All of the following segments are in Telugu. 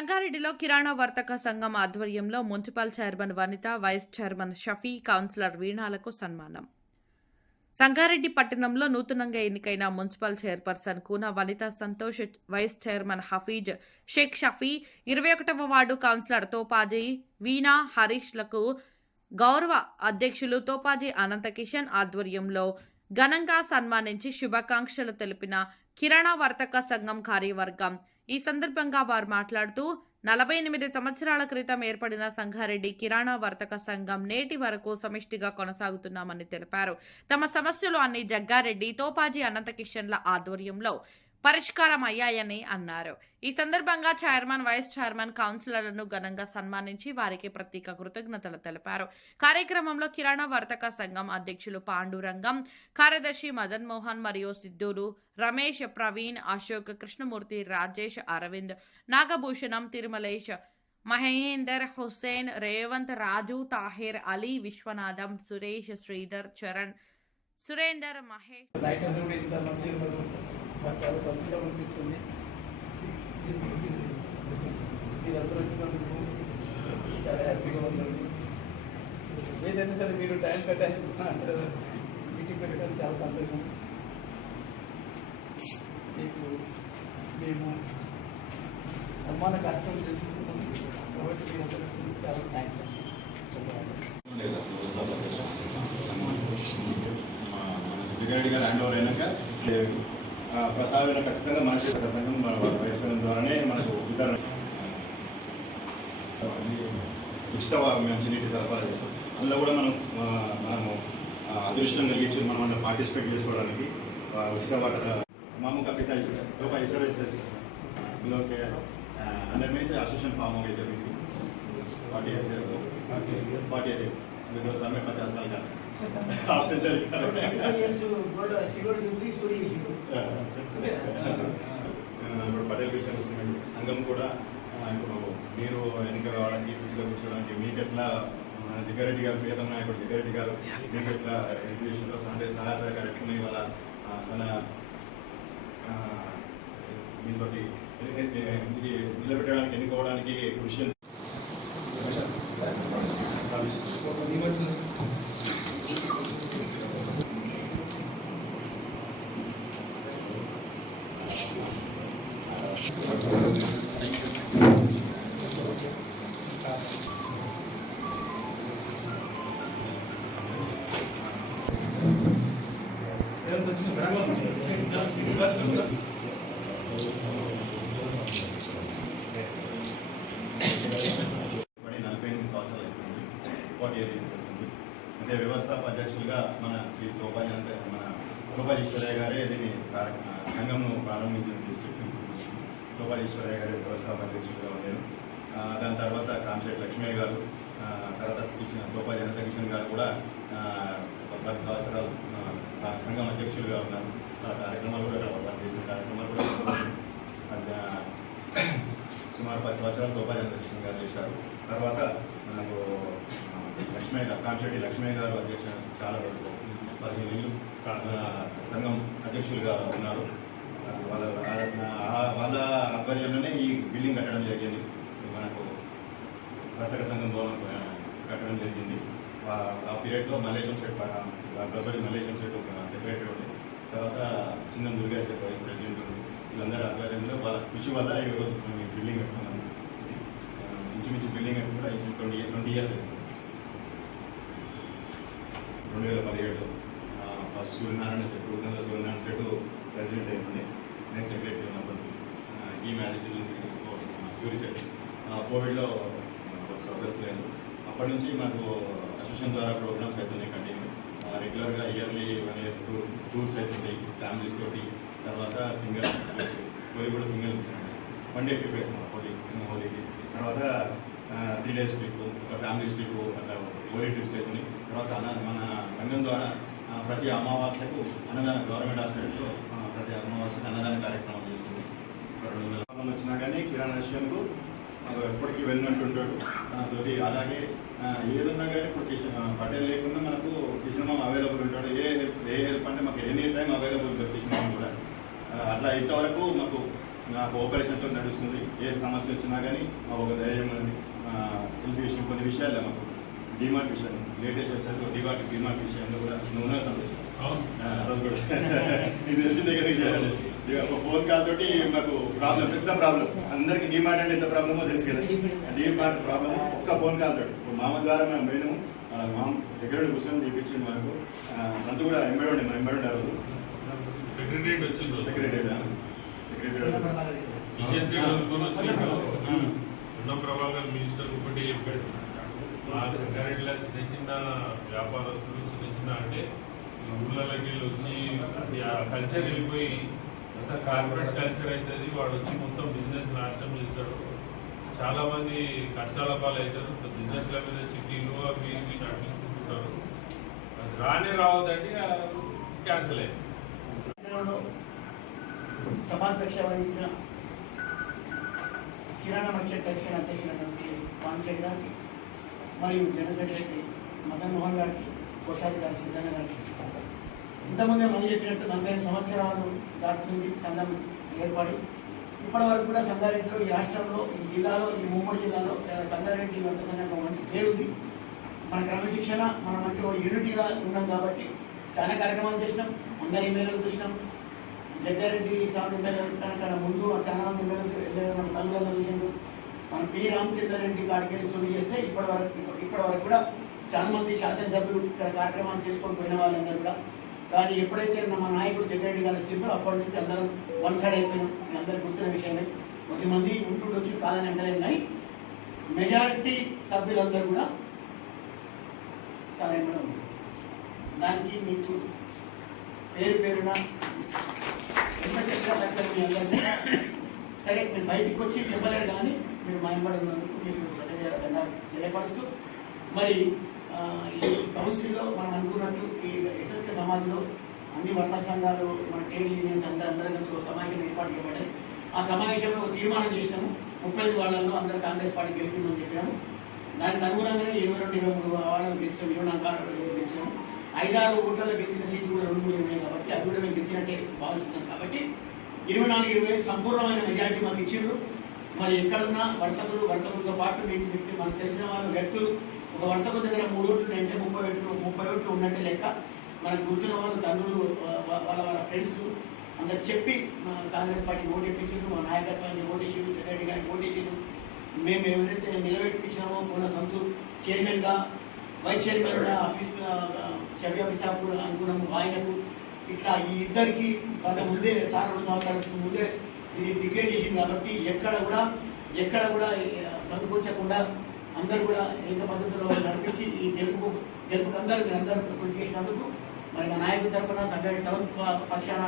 సంగారెడ్డిలో కిరాణా వర్తక సంఘం ఆధ్వర్యంలో మున్సిపల్ చైర్మన్ వనిత, వైస్ చైర్మన్ షఫీ, కౌన్సిలర్ వీణాలకు సన్మానం. సంగారెడ్డి పట్టణంలో నూతనంగా ఎన్నికైన మున్సిపల్ చైర్పర్సన్ కూన వనిత సంతోష్, వైస్ చైర్మన్ హఫీజ్ షేక్ షఫీ, 21వ వార్డు కౌన్సిలర్ తోపాజీ వీణా హరీష్లకు గౌరవ అధ్యక్షులు తోపాజీ అనంతకిషన్ ఆధ్వర్యంలో ఘనంగా సన్మానించి శుభాకాంక్షలు తెలిపిన కిరాణా వర్తక సంఘం కార్యవర్గం. ఈ సందర్భంగా వారు మాట్లాడుతూ 48 సంవత్సరాల క్రితం ఏర్పడిన సంగారెడ్డి కిరాణా వర్తక సంఘం నేటి వరకు సమిష్టిగా కొనసాగుతున్నామని తెలిపారు. తమ సమస్యలు అన్ని జగ్గారెడ్డి, తోపాజీ అనంతకిషన్ల ఆధ్వర్యంలో పరిష్కారం అయ్యాయని అన్నారు. ఈ సందర్భంగా చైర్మన్, వైస్ చైర్మన్, కౌన్సిలర్లను ఘనంగా సన్మానించి వారికి ప్రత్యేక కృతజ్ఞతలు తెలిపారు. కార్యక్రమంలో కిరాణా వర్తక సంఘం అధ్యక్షులు పాండురంగం, కార్యదర్శి మదన్ మోహన్ మరియు సిద్ధులు, రమేష్, ప్రవీణ్, అశోక్, కృష్ణమూర్తి, రాజేష్, అరవింద్, నాగభూషణం, తిరుమలేష్, మహేందర్, హుస్సేన్, రేవంత్, రాజు, తాహిర్, అలీ, విశ్వనాథం, సురేష్, శ్రీధర్, చరణ్, సురేందర్, మహేష్ చాలా సంతోషంగా అనిపిస్తుంది. మీరందరూ వచ్చినందుకు చాలా హ్యాపీగా ఉందండి. ఏదైనా సరే మీరు టైం పెట్టాలి, మీటింగ్ పెట్టడానికి చాలా సంతోషం. మీకు మేము సన్మాన కార్యక్రమం చేసుకుంటున్నాం కాబట్టి మీ అందరికీ చాలా థ్యాంక్స్ అండి. జగ్గారెడ్డి గారు హ్యాండ్ ఓవర్ అయినాక ప్రసాదం ఖచ్చితంగా మన సంఘం మన వైఎస్ఆర్ ద్వారానే మనకు వితరణ ఉచిత మంచినీటి సరఫరా చేస్తాం. అందులో కూడా మనము అదృష్టం కలిగించి మనం పార్టిసిపేట్ చేసుకోవడానికి ఉచిత వాటర్ మామూలుగా పిత ఒక ఇన్సూరెన్స్ ఇందులోకి అందరి మీద అసోసియేషన్ ఫామ్ हो गई जब 48 में समय 50 साल का आपसे चल ఇప్పుడు పటేల్ విషయం వచ్చిందండి. సంఘం కూడా ఇప్పుడు మీరు ఎన్నిక కావడానికి దృష్టిలో కూర్చోవడానికి మీకు ఎట్లా జగ్గారెడ్డి గారు, ప్రియతమ నాయకుడు జగ్గారెడ్డి గారు మీకు ఎట్లా ఎడ్యుకేషన్లో అంటే సహాయత ఎట్లున్నాయి ఇవాళ మన మీతోటి నిలబెట్టడానికి ఎన్నుకోవడానికి కృషి అంటే వ్యవస్థాపక అధ్యక్షులుగా మన శ్రీ తోపాజీ ఈశ్వరయ్య గారే దీన్ని సంఘంను ప్రారంభించిన చెప్పి తోపాజీ ఈశ్వరయ్య గారి వ్యవస్థాపక అధ్యక్షులుగా ఉన్నారు. దాని తర్వాత కాంశెట్టి లక్ష్మయ్య గారు, తర్వాత తోపాజీ అనంతకిషన్ గారు కూడా 10 సంవత్సరాలు సంఘం అధ్యక్షులుగా ఉన్నారు. ఆ కార్యక్రమాలు కూడా చేసిన కార్యక్రమాలు కూడా సుమారు 10 సంవత్సరాలు తోపాజీ అనంతకిషన్ గారు చేశారు. తర్వాత మనకు కాంశెట్టి లక్ష్మయ్య గారు అధ్యక్ష చాలా రోజులు 15 ఏళ్ళు సంఘం అధ్యక్షులుగా ఉన్నారు. వాళ్ళ ఆధ్వర్యంలోనే ఈ బిల్డింగ్ కట్టడం జరిగింది. మనకు వర్తక సంఘం భవనం కట్టడం జరిగింది. ఆ పీరియడ్లో మల్లేశం సెట్ ప్రసోడి మల్లేశం సెట్ ఒక సెక్రటరీ ఉండే, తర్వాత చిన్న దుర్గా సెట్ వైస్ ప్రెసిడెంట్ ఉంది. వీళ్ళందరూ ఆధ్వర్యంలో వాళ్ళ కృషి వల్ల ఈరోజు మేము బిల్డింగ్ కట్టుకున్నాము. ఇంచుమించు బిల్డింగ్ కట్టి కూడా 20 ఇయర్స్ అవుతుంది. 2017 ఫస్ట్ సూర్యనారాయణ చెట్టు సూర్యనారాయణ చెట్టు ప్రెసిడెంట్ అయిపోయింది. నెక్స్ట్ సెక్రటరీ ఉన్నప్పుడు ఈ మ్యారేజ్ సూర్య చెట్టు కోవిడ్లో సదస్సు లేదు. అప్పటి నుంచి మాకు అసోసియేషన్ ద్వారా ప్రోగ్రామ్స్ అవుతున్నాయి కంటిన్యూ. రెగ్యులర్గా ఇయర్లీ 1 year టూర్స్ అవుతుంటాయి ఫ్యామిలీస్ తోటి. తర్వాత సింగిల్ హోలీ కూడా సింగిల్ 1 day ట్రిప్ వేసాం హోలీకి. తర్వాత 3 days ట్రిప్, ఒక ఫ్యామిలీస్ ట్రిప్, అట్లా హోలీ ట్రిప్స్ అవుతున్నాయి. తర్వాత మన సంఘం ద్వారా ప్రతి అమావాస్యకు అన్నదాన గవర్నమెంట్ హాస్పిటల్లో ప్రతి అమావాస్యకు అన్నదాన కార్యక్రమం చేస్తుంది. 200 వచ్చినా కానీ కిరాణా విషయంకు ఎప్పటికీ వెళ్ళినట్టుంటాడు దాంతో. అలాగే ఏదన్నా కానీ ఇప్పుడు పటేల్ లేకుండా మనకు కిషన్ మామ అవైలబుల్ ఉంటాడు. ఏ హెల్ప్ అంటే మాకు ఎనీ టైం అవైలబుల్ కిషన్ మామ కూడా. అట్లా ఇంతవరకు మాకు కోఆపరేషన్తో నడుస్తుంది. ఏ సమస్య వచ్చినా కానీ మాకు ఒక ధైర్యం ఉంది. ఇంటి విషయం కొన్ని విషయాల్లో మాకు డిమార్ట్ విషయం లేటెస్ట్ వచ్చారు. డిమార్ట్ విషయంలో కూడా నువ్వు సంతోషం రోజు కూడా ఇది తెలిసిందే కదా. ఒక ఫోన్ కాల్ తోటి మాకు ప్రాబ్లం, పెద్ద ప్రాబ్లం. అందరికి డిమార్ట్ అంటే ఎంత ప్రాబ్లమో తెలుసు కదా. డిమార్ట్ ప్రాబ్లం ఒక్క ఫోన్ కాల్ తోటి మామ ద్వారా మేము పోయినాము. మామ దగ్గర కూర్చొని చూపించింది మనకు. సంతు కూడా ఎంబడి ఆ రోజు సెక్రటరీ వచ్చింది. సెక్రటరీ ప్రభాకర్ మినిస్టర్ ఒకటి చెప్పాడు. మా సంగారెడ్డిలో చిన్న చిన్న వ్యాపారస్తులు చిన్న అంటే ఊళ్ళకి వచ్చి కల్చర్ వెళ్ళిపోయి అంత కార్పొరేట్ కల్చర్ అవుతుంది. వాడు వచ్చి మొత్తం బిజినెస్ నాశనం చేస్తాడు. చాలా మంది కష్టాల పాలు అవుతారు. బిజినెస్ల మీద చిట్టీలు అవి ఇవి నడిపించుకుంటుంటారు. అది రానే రావద్దండి, క్యాన్సిల్ అయ్యింది. సభాధ్యక్ష వహించిన కిరాణా మర్చెంట్ అధ్యక్షుడు శ్రీ కాన్సెట్ గారికి మరియు జనరల్ సెక్రటరీ మదన్ మోహన్ గారికి, కోశాధికారి సిద్ధన్న గారికి, ఇంతకుముందే మనం చెప్పినట్టు 45 సంవత్సరాలు దాటుతుంది సంఘం ఏర్పడి. ఇప్పటి వరకు కూడా సంగారెడ్డిలో, ఈ రాష్ట్రంలో, ఈ జిల్లాలో, ఈ ఉమ్మడి జిల్లాలో సంగారెడ్డి వర్త సంఘంగా మంచి పేరుంది. మన క్రమశిక్షణ, మనం అంటూ యూనిటీగా ఉన్నాం కాబట్టి చాలా కార్యక్రమాలు చేసినాం. అందరి ఎమ్మెల్యేలు చూసినాం. జగ్గారెడ్డి స్వామి కన్నా ముందు చాలా మంది ఎమ్మెల్యేలు మన తల్లిదండ్రులు చూసిండు. మన పి రామచంద్రారెడ్డి కాడికి వెళ్ళి సులువు చేస్తే ఇప్పటి వరకు కూడా చాలా మంది శాసనసభ్యులు ఇక్కడ కార్యక్రమాలు చేసుకొని పోయిన వాళ్ళందరూ కూడా. కానీ ఎప్పుడైతే మా నాయకుడు జగ్గారెడ్డి గారు వచ్చిందో అప్పటి నుంచి అందరం వన్ సైడ్ అయిపోయినాం. మీ అందరికి గుర్తున్న విషయమే. కొద్దిమంది ఉంటుండొచ్చు, కాదని అంటలేదు. కానీ మెజారిటీ సభ్యులందరూ కూడా సరైన దానికి మీకు పేరున ఎంత చెప్పినా తగ్గదు. మీ అందరికీ సరే, మీరు బయటికి వచ్చి చెప్పలేరు కానీ మీరు మాయపడి ఉన్నందుకు మీరు తెలియపరుస్తూ, మరి ఈ కౌన్సిల్లో మనం అనుకున్నట్టు ఈ ఎస్ఎస్కే సమాజ్లో అన్ని వర్తక సంఘాలు, మన ట్రేడ్ యూనియన్స్ అందరం కలిసి ఒక సమావేశం ఏర్పాటు చేయబడ్డాయి. ఆ సమావేశంలో ఒక తీర్మానం చేసినాము. 35 వార్డులలో అందరూ కాంగ్రెస్ పార్టీ గెలిపిందని చెప్పినాము. దానికి అనుగుణంగానే 22-23 వార్డులు గెలిచాము, 24 వార్డులు గెలిచాము. 5-6 ఓట్లలో గెలిచిన సీట్లు కూడా 2-3 ఉన్నాయి కాబట్టి అవి కూడా మేము గెలిచినట్టే భావిస్తున్నాం. కాబట్టి 24-25 సంపూర్ణమైన మెజారిటీ మాకు ఇచ్చిండ్రు. మరి ఎక్కడున్నా వర్తకులతో పాటు మీకు మనకు తెలిసిన వాళ్ళు వ్యక్తులు, ఒక వర్తకుల దగ్గర 3 ఓట్లు అంటే 30 ఓట్లు ఉన్నట్టే లెక్క. మనకు గుర్తున్న వాళ్ళు తండ్రులు, వాళ్ళ ఫ్రెండ్స్ అందరు చెప్పి కాంగ్రెస్ పార్టీ ఓటు ఇప్పించారు. మా నాయకత్వాన్ని ఓటేసారు, జగన్ గారికి ఓటేసారు. మేము ఎవరైతే నిలబెట్టించినామో కొన్న సంతు చైర్మన్గా, వైస్ చైర్మన్గా, షఫీ ఆఫీసాకు అనుకున్నాము ఆయనకు. ఇట్లా ఈ ఇద్దరికి వాళ్ళ ముందే 2 సంవత్సరాల ముందే ఇది డిక్లేర్ చేసింది. కాబట్టి ఎక్కడ కూడా సంకోచకుండా అందరూ కూడా ఏక పద్ధతిలో నడిపించి ఈ గెలుపుకు అందరూ కృషి చేసినందుకు మరి మా నాయకుల తరఫున సంగారెడ్డి టౌన్ పక్షాన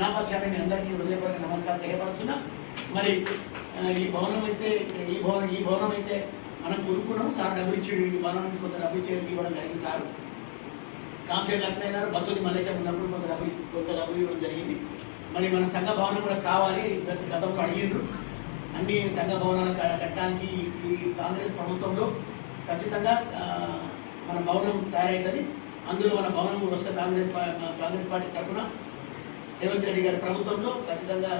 నా పక్షాన మీ అందరికీ హృదయపూర్వక నమస్కారం తెలియపరుస్తున్నా. మరి ఈ భవనం అయితే మనం కొనుక్కున్నాము. సార్ డబ్బులు ఇచ్చేది, ఈ భవనానికి కొంత డబ్బు ఇచ్చేది ఇవ్వడం జరిగింది. సార్ కాంఫెడ్ లక్ష్మయ్య గారు బసోది మలేషియా ఉన్నప్పుడు కొంత డబ్బులు ఇవ్వడం జరిగింది. మరి మన సంఘ భవనం కూడా కావాలి, గతంలో అడిగిండ్రు. అన్ని సంఘ భవనాలు కట్టడానికి ఈ కాంగ్రెస్ ప్రభుత్వంలో ఖచ్చితంగా మన భవనం తయారవుతుంది. అందులో మన భవనం కూడా వస్తే కాంగ్రెస్ పార్టీ తరఫున రేవంత్ రెడ్డి గారి ప్రభుత్వంలో ఖచ్చితంగా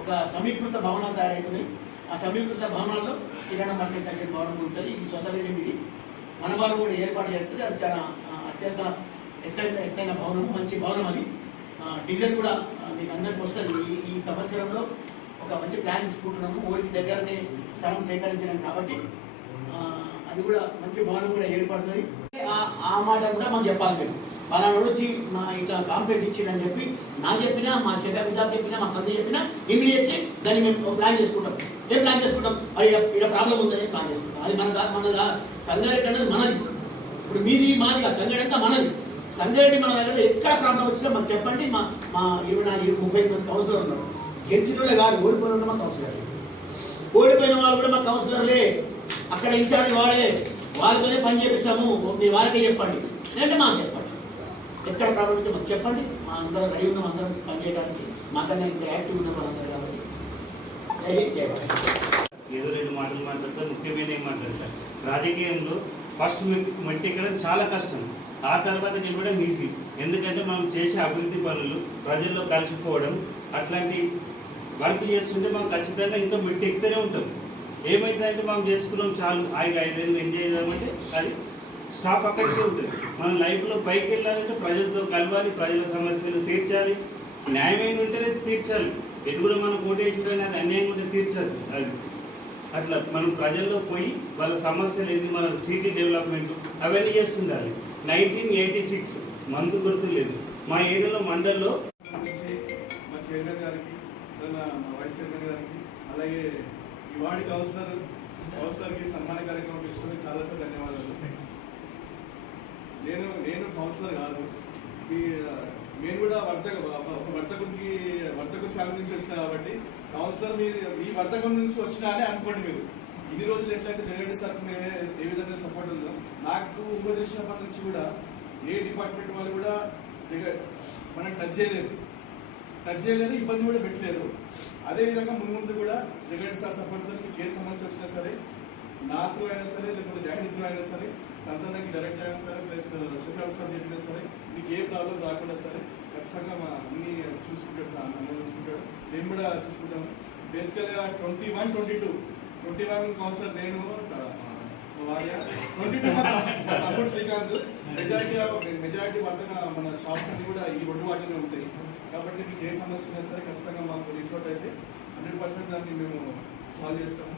ఒక సమీకృత భవనాలు తయారవుతున్నాయి. ఆ సమీకృత భవనాల్లో కిరాణా మార్కెట్ కల్చర్ భవనం ఉంటుంది. ఇది సొంత బిల్డింగ్. ఇది మన భవనం కూడా ఏర్పాటు చేస్తుంది. అది చాలా అత్యంత ఎత్తైన భవనం, మంచి భవనం. అది డీజిల్ కూడా మీకు అందరికి వస్తుంది. ఈ సంవత్సరంలో ఒక మంచి ప్లాన్ తీసుకుంటున్నాము. ఊరికి దగ్గరనే స్థలం సేకరించినాం కాబట్టి అది కూడా మంచి భవనం కూడా ఏర్పడుతుంది. ఆ మాట కూడా మనం చెప్పాలి. మేము వాళ్ళ వచ్చి మా ఇట్లా కాంప్లైంట్ ఇచ్చిందని చెప్పి నాకు చెప్పినా, మా షెఫీ సార్ చెప్పినా, మా సంధి చెప్పినా ఇమీడియట్లీ దాన్ని మేము ప్లాన్ చేసుకుంటాం. ఏం ప్లాన్ చేసుకుంటాం? అది ఇక్కడ ప్రాబ్లం ఉందని ప్లాన్ చేసుకుంటాం. అది మన సంగారెడ్డి అనేది మనది. ఇప్పుడు మీది మాది సంగారెడ్డి అంతా మనది. సంగారెడ్డి మన దగ్గర ఎక్కడ ప్రాబ్లం వచ్చినా మాకు చెప్పండి. మా 24-30 మంది కౌన్సిలర్ ఉన్నారు. గెలిచిన వాళ్ళే కాదు, ఓడిపోయిన వాళ్ళు మా కౌన్సిలర్లే. ఓడిపోయిన వాళ్ళు కూడా మా కౌన్సిలర్లే. అక్కడ ఇన్ఛార్జ్ వాళ్ళతోనే పని చేపిస్తాము. మీరు వాళ్ళకే చెప్పండి, లేదంటే మాకు చెప్పండి. ఎక్కడ ప్రాబ్లం వచ్చి మాకు చెప్పండి. మా అందరం రెడీ ఉన్నాం, అందరం పని చేయడానికి. మాకన్నా ఇంత యాక్టివ్ ఉన్న వాళ్ళందరూ కాబట్టి ఏదో 2 మాటలు మాట్లాడతారు, ముఖ్యమైన ఏం మాట్లాడతారు. రాజకీయంలో ఫస్ట్ మట్టి ఎక్కడం చాలా కష్టం, ఆ తర్వాత గెలవడం ఈజీ. ఎందుకంటే మనం చేసే అభివృద్ధి పనులు ప్రజల్లో కలిసిపోవడం, అట్లాంటి వర్క్ చేస్తుంటే మనం ఖచ్చితంగా ఇంకా మెట్టి ఎక్కుతూనే ఉంటాం. ఏమైందంటే మనం చేసుకున్నాం చాలు హాయిగా 5 ఏళ్ళు ఎంజాయ్ చేద్దామంటే అది స్టాప్ అక్కడికే ఉంటుంది. మన లైఫ్లో పైకి వెళ్ళాలంటే ప్రజలతో కలవాలి, ప్రజల సమస్యలు తీర్చాలి, న్యాయమైన ఉంటేనే తీర్చాలి. ఇది కూడా మనం కోటేశ్వరం అది అన్యాయం ఉంటే తీర్చాలి. అది అట్లా మనం ప్రజల్లో పోయి వాళ్ళ సమస్యలు ఏంది, మన సిటీ డెవలప్మెంట్ అవన్నీ చేస్తుండాలి. 1986 మంత్ గుర్తు లేదు, మా ఏరియాలో మండల్లో మా చైర్మన్ గారికి, మా వైస్ చైర్మన్ గారికి, అలాగే ఈ వార్డు కౌన్సిలర్కి సన్మాన కార్యక్రమం తీసుకుని చాలా చాలా ధన్యవాదాలు. నేను కౌన్సిలర్ కాదు, నేను కూడా వర్తకుడి ఫ్యామిలీ నుంచి వచ్చినా కాబట్టి కౌన్సిలర్ మీరు ఈ వర్తకం నుంచి వచ్చినా అని అనుకోండి. మీరు ఇన్ని రోజులు ఎట్లయితే జగన్ సార్ ఏ విధంగా సపోర్ట్ ఉందో, నాకు ఉపదేశించినప్పటి నుంచి కూడా ఏ డిపార్ట్మెంట్ వాళ్ళు కూడా మనం టచ్ చేయలేరు, ఇబ్బంది కూడా పెట్టలేరు. అదేవిధంగా ముందు కూడా జగన్ సార్ సపోర్ట్తో మీకు ఏ సమస్య వచ్చినా సరే, నాకు అయినా సరే, లేకపోతే డాడీతో అయినా సరే, సంతానానికి డైరెక్ట్ అయినా సరే, ప్లస్ లక్ష్మీ సార్ చెప్పినా సరే, మీకు ఏ ప్రాబ్లం రాకుండా సరే ఖచ్చితంగా మా అన్ని చూసుకుంటాడు సార్, అన్న చూసుకుంటాడు, మేము కూడా చూసుకుంటాము. బేసికల్గా 21, 22 కౌన్సిలర్ నేను, భార్య 22 తమ్ముడు శ్రీకాంత్. మెజారిటీ వర్తగా మన షాప్స్ అన్ని కూడా ఈ 2 వాటిలో ఉంటాయి. కాబట్టి మీకు ఏ సమస్య ఉన్నా సరే ఖచ్చితంగా మాకు రీచ్ అవుట్ అయితే 100% దాన్ని మేము సాల్వ్ చేస్తాము.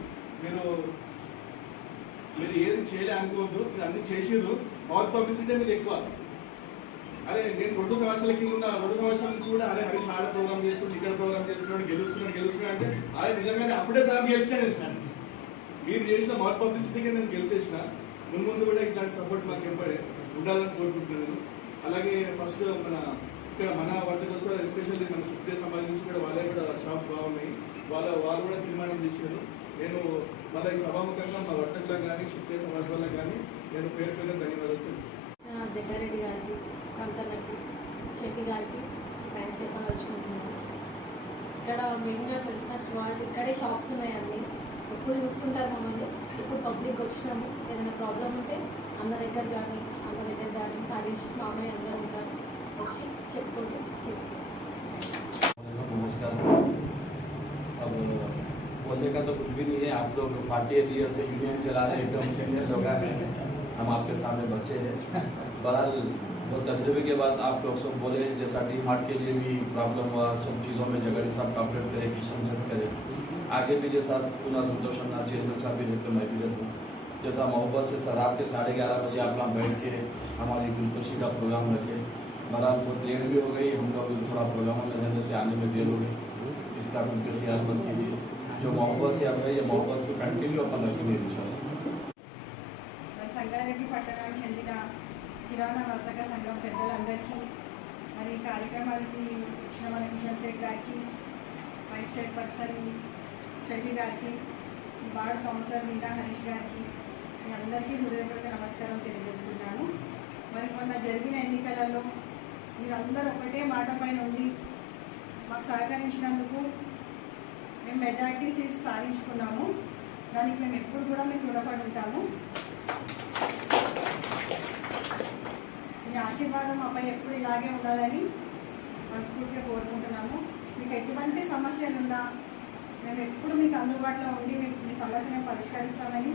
మీరు ఏది చేయలే అనుకోవద్దు, మీరు అన్ని చేసిర్రు. పవర్ పబ్లిసిటీ మీకు ఎక్కువ. అరే నేను 2 సంవత్సరాల కింద ఉన్న 2 సంవత్సరాల నుంచి కూడా అరే హరీష్ ఆడ ప్రోగ్రామ్ చేస్తున్నాడు, ఇక్కడ ప్రోగ్రామ్ చేస్తున్నాడు, గెలుస్తున్నాడు అంటే అదే నిజంగానే అప్పుడే సగం గెలిచాను. మీరు చేసిన పవర్ పబ్లిసిటీగా నేను గెలిచేసిన. ముందు కూడా ఇట్లాంటి సపోర్ట్ మాకు ఎప్పుడే ఉండాలని కోరుకుంటున్నాను. అలాగే ఫస్ట్ ఇక్కడ మన వర్తకర్స్ ఎస్పెషల్లీ మన క్షత్రియ సమాజం నుంచి కూడా వాళ్ళే కూడా షాప్స్ బాగున్నాయి, వాళ్ళు కూడా తీర్మానం చేశారు. నేను మళ్ళీ ఈ సభాముఖంగా మా వర్తకులకు కానీ క్షత్రియ సమాజం వాళ్ళకి కానీ నేను పేరు ధన్యవాదాలు. జగ్గారెడ్డి గారికి, సంతన్నకి, షఫీ గారికి థ్యాంక్స్ చెప్పదలుచుకుంటున్నాను. ఇక్కడ మెయిన్గా 21st వార్డ్ ఇక్కడే షాప్స్ ఉన్నాయండి. ఎప్పుడు చూస్తుంటారు మమ్మల్ని. ఇప్పుడు పబ్లిక్ వచ్చినాము, ఏదైనా ప్రాబ్లం ఉంటే అన్న దగ్గర కానీ హరీష్ మామయ్య అందరూ ఉంటారు, వచ్చి చెప్పుకుంటూ చేసుకుంటాం. नमस्कार। अब बोलने का तो कुछ भी नहीं है, आप लोग 48 ईयर से यूनियन चला रहे हैं, एकदम सीनियर लोग हैं, हम आपके सामने बच्चे हैं। बहरहाल वो तजर्बे के बाद आप लोग सब बोले जैसा डी हार्ट के लिए भी प्रॉब्लम हुआ, सब चीज़ों में जगह साहब कॉपरेट करे, किशन सेट करे, आगे भी जैसा पुनः संतोष अन्ना चेयरमैन साहब भी रहते, मैं भी रहता हूँ। जैसा मोहब्बत से रात के 11:30 बजे आप लोग बैठ के हमारी खुशखुशी का प्रोग्राम रखे। बहरहाल बहुत लेट भी हो गई, हम लोग थोड़ा प्रोग्राम में रहने से आने में देर हो गई, इसका बिल्कुल ख्याल मत कीजिए। जो मोहब्बत से आप है ये मोहब्बत को कंटिन्यू अपन रखेंगे इंशाल्लाह। సంగారెడ్డి పట్టణానికి చెందిన కిరాణా వర్తక సంఘం పెద్దలందరికీ, మరి కార్యక్రమానికి ఇచ్చిన మన కిషన్ సేట్ గారికి, వైస్ చైర్పర్సన్ షఫీ గారికి, వార్డ్ కౌన్సిలర్ మీనా హరీష్ గారికి, మీ అందరికీ హృదయపూర్వక నమస్కారం తెలియజేస్తున్నాను. మరి మొన్న జరిగిన ఎన్నికలలో మీరందరూ ఒకటే మాట పైన ఉండి మాకు సహకరించినందుకు మేము మెజారిటీ సీట్స్ సాధించుకున్నాము. దానికి మేము ఎప్పుడు కూడా మీకు రుణపడి ఉంటాము. మీ ఆశీర్వాదం మాపై ఎప్పుడు ఇలాగే ఉండాలని మనస్ఫూర్తిగా కోరుకుంటున్నాము. మీకు ఎటువంటి సమస్యలున్నా మేము ఎప్పుడు మీకు అందుబాటులో ఉండి మీ సమస్యను పరిష్కరిస్తామని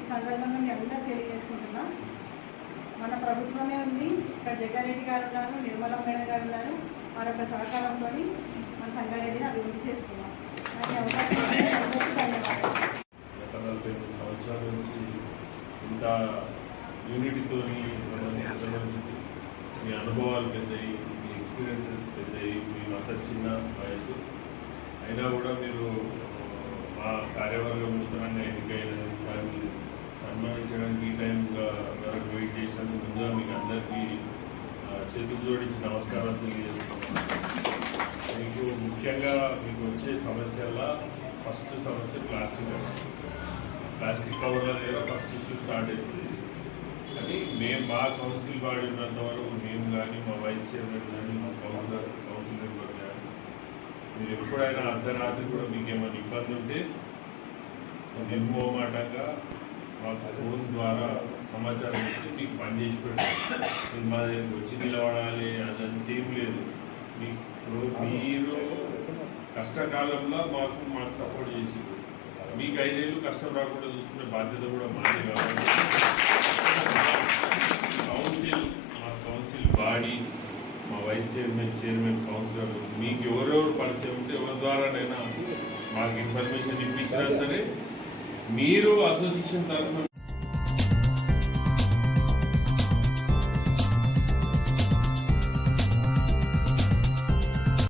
ఈ సందర్భంగా మీ అందరూ తెలియజేసుకుంటున్నాం. మన ప్రభుత్వమే ఉంది, ఇక్కడ జగ్గారెడ్డి గారు ఉన్నారు, నిర్మలా మేడం గారు ఉన్నారు, మరొక సహకారంతో మన సంగారెడ్డిని అభివృద్ధి చేసుకున్నాం. ధన్యవాదాలు. 40 సంవత్సరాల నుంచి ఇంత యూనిటీతో మీ అనుభవాలు పెద్దయి, మీ ఎక్స్పీరియన్సెస్ పెద్దయి, మీ అంత చిన్న వయసు అయినా కూడా మీరు మా కార్యవర్గం నూతనంగా ఎన్నికైన వారిని సన్మానించడానికి ఈ టైం వరకు వెయిట్ చేసినందుకు ముందుగా మీకు అందరికీ చేతులు జోడించి నమస్కారాలు తెలియజేస్తున్నాను. మీకు ముఖ్యంగా మీకు వచ్చే సమస్యల్లో ఫస్ట్ సమస్య ప్లాస్టిక్ కవర్ల దగ్గర ఫస్ట్ ఇష్యూ స్టార్ట్ అవుతుంది. కానీ మేము మా కౌన్సిల్ బాడీ ఉన్నంత వరకు మేము కానీ మా వైస్ చైర్మన్ కానీ మా కౌన్సిల్ మెంబర్ కానీ మీరు ఎప్పుడైనా అర్ధరాత్రి కూడా మీకు ఏమైనా ఇబ్బంది ఉంటే నిర్మోమాటంగా మాకు ఫోన్ ద్వారా సమాచారం ఇస్తే మీకు పని చేసి పెడతాం. మీరు మా దగ్గరికి వచ్చి నిలబడాలి అదంతా ఏం లేదు. మీరు కష్టకాలంలో మాకు సపోర్ట్ చేసి మీకు 5 ఏళ్ళు కష్టం రాకుండా చూసుకునే బాధ్యత కూడా మాది కాబట్టి మా కౌన్సిల్ బాడీ, మా వైస్ చైర్మన్ కౌన్సిలర్, మీకు ఎవరెవరు పరిచయం ఉంటే ఎవరి ద్వారానైనా మాకు ఇన్ఫర్మేషన్ ఇప్పించినా సరే, మీరు అసోసియేషన్ తరఫున